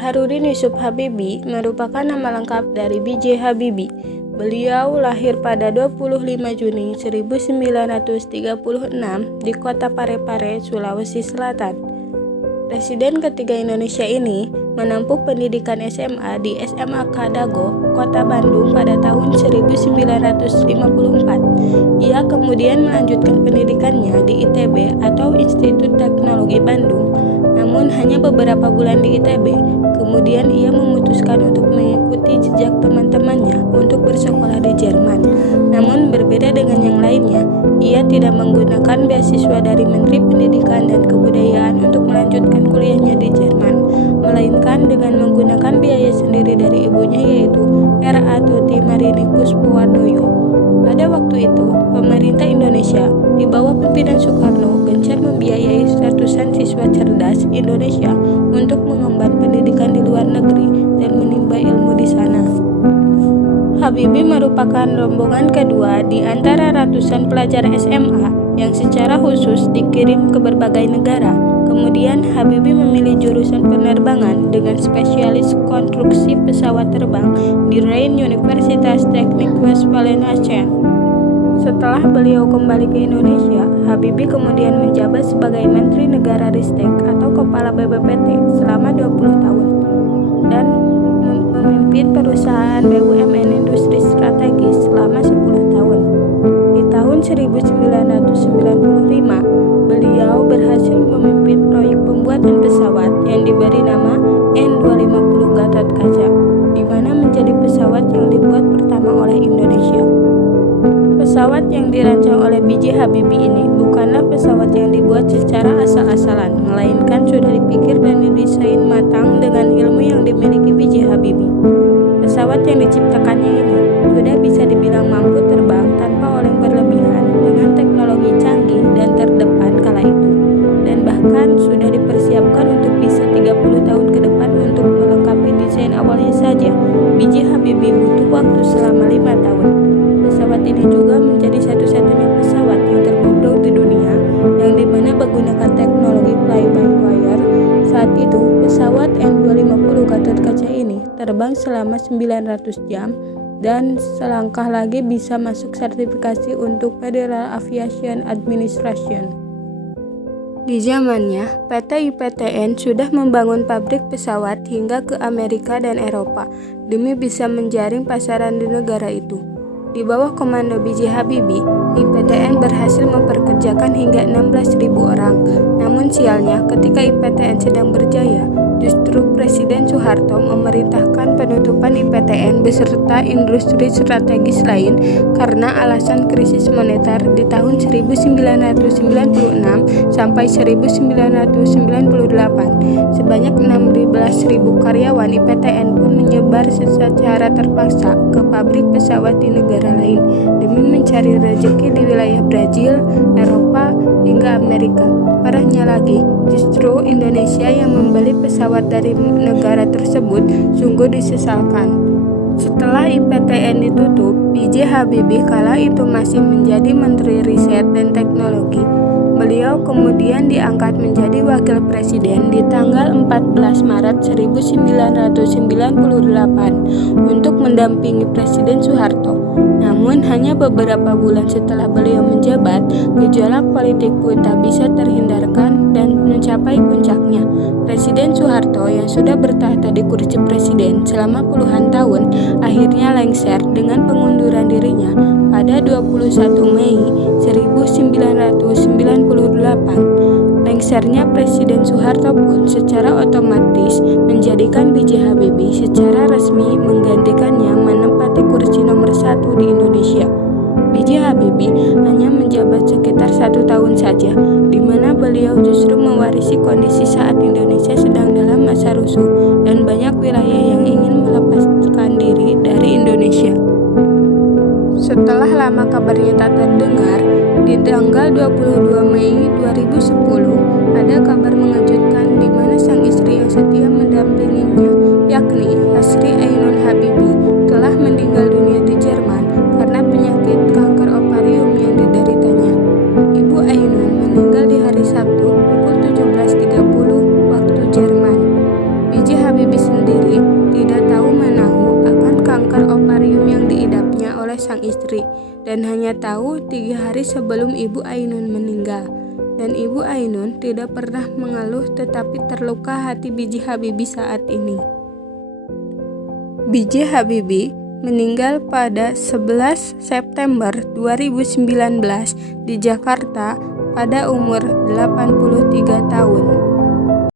Baharudin Yusuf Habibie merupakan nama lengkap dari B.J. Habibie. Beliau lahir pada 25 Juni 1936 di kota Parepare, Sulawesi Selatan. Presiden ketiga Indonesia ini menempuh pendidikan SMA di SMA Kadago, Kota Bandung pada tahun 1954. Ia kemudian melanjutkan pendidikannya di ITB atau Institut Teknologi Bandung. Namun hanya beberapa bulan di ITB, kemudian ia memutuskan untuk mengikuti jejak teman-temannya untuk bersekolah di Jerman. Namun berbeda dengan yang lainnya, ia tidak menggunakan beasiswa dari Menteri Pendidikan dan Kebudayaan untuk melanjutkan kuliahnya di Jerman, melainkan dengan menggunakan biaya sendiri dari ibunya, yaitu R.A. Tuti Marini Kuspowardoyo. Pada waktu itu, pemerintah Indonesia di bawah pimpinan Soekarno gencar membiayai ratusan siswa cerdas Indonesia untuk mengemban pendidikan di luar negeri dan menimba ilmu di sana. Habibie merupakan rombongan kedua di antara ratusan pelajar SMA yang secara khusus dikirim ke berbagai negara. Kemudian Habibie memilih jurusan penerbangan dengan spesialis konstruksi pesawat terbang di Rhein Universitas Teknik Westfalen-Aachen. Setelah beliau kembali ke Indonesia, Habibie kemudian menjabat sebagai Menteri Negara Ristek atau Kepala BPPT selama 20 tahun dan memimpin perusahaan BUMN industri strategis selama 10 tahun. Di tahun 1995, beliau berhasil memimpin proyek pembuatan pesawat yang diberi nama N250 Gatotkaca, di mana menjadi pesawat yang dibuat pertama oleh Indonesia. Pesawat yang dirancang oleh B.J. Habibie ini bukanlah pesawat yang dibuat secara asal-asalan, melainkan sudah dipikir dan didesain matang dengan ilmu yang dimiliki B.J. Habibie. Pesawat yang diciptakannya ini sudah bisa dibilang mampu terbang tanpa oleng berlebihan dengan teknologi canggih dan terdepan kala itu, dan bahkan sudah dipersiapkan untuk bisa 30 tahun ke depan. Untuk melengkapi desain awalnya saja, B.J. Habibie butuh waktu selama 5 tahun. Pesawat ini juga menjadi satu-satunya pesawat yang terbobrok di dunia yang dimana menggunakan teknologi fly-by-wire. Saat itu, pesawat N250 Gatotkaca ini terbang selama 900 jam dan selangkah lagi bisa masuk sertifikasi untuk Federal Aviation Administration. Di zamannya, PT IPTN sudah membangun pabrik pesawat hingga ke Amerika dan Eropa demi bisa menjaring pasaran di negara itu. Di bawah komando B.J. Habibie, IPTN berhasil memperkerjakan hingga 16.000 orang. Namun sialnya, ketika IPTN sedang berjaya, justru Presiden Soeharto memerintahkan penutupan IPTN beserta industri strategis lain karena alasan krisis moneter di tahun 1996 sampai 1998. Sebanyak 16.000 karyawan IPTN pun menyebar secara terpaksa ke pabrik pesawat di negara lain demi mencari rezeki di wilayah Brazil, Eropa, hingga Amerika. Parahnya lagi, justru Indonesia yang membeli pesawat dari negara tersebut sungguh disesalkan. Setelah IPTN ditutup, B.J. Habibie kala itu masih menjadi Menteri Riset dan Teknologi. Beliau kemudian diangkat menjadi Wakil Presiden di tanggal 14 Maret 1998 untuk mendampingi Presiden Soeharto. Namun hanya beberapa bulan setelah beliau menjabat, gejolak politik pun tak bisa terhindarkan dan mencapai puncaknya. Presiden Soeharto yang sudah bertahta di kursi presiden selama puluhan tahun akhirnya lengser dengan pengunduran dirinya pada 21 Mei 1998. Lengsernya Presiden Soeharto pun secara otomatis menjadikan B.J. Habibie secara resmi menggantikannya menempati kursi nomor 1 di Indonesia. B.J. Habibie hanya menjabat sekitar 1 tahun saja, di mana beliau justru mewarisi kondisi saat Indonesia sedang dalam masa rusuh dan banyak wilayah yang ingin melepaskan diri dari Indonesia. Setelah lama kabarnya tak terdengar, di tanggal 22 Mei 2010 ada kabar mengejutkan di mana sang istri yang setia mendampinginya, yakni Hasri Ainun Habibie, telah meninggal dunia di Jerman karena penyakit kanker ovarium yang dideritanya. Ibu Ainun meninggal di hari Sabtu pukul 17.30 waktu Jerman. B.J. Habibie oleh sang istri dan hanya tahu 3 hari sebelum Ibu Ainun meninggal. Dan Ibu Ainun tidak pernah mengeluh, tetapi terluka hati B.J. Habibie saat ini. B.J. Habibie meninggal pada 11 September 2019 di Jakarta pada umur 83 tahun.